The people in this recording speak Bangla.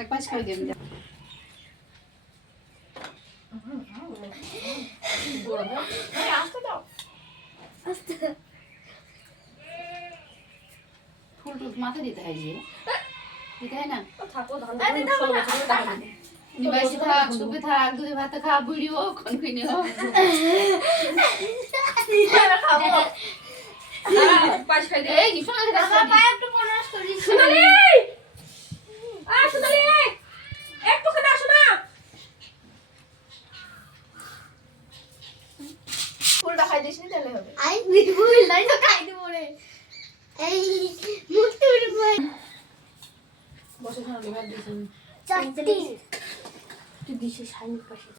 এক পাঁচ খাই দিন ফুল টুল মাথা দিতে হয় যে দিতে হয় না নিবাসী থাক সুপে থাক দুধে ভাত খা বুড়িও কনফিনি হোক পাঁচ খাই দে এই শোনা দে পায়ে একটু পড়াস করি সোনালি সোনালি একটু খেতে আসো না ফুলটা খাই দিস নি তাহলে হবে আই ফুল নাই তো খাই দেব রে এই মুক্তি উড়ে বসে সোনালি ভাত দিস চারটি তুই দিছিস সাইন পাশে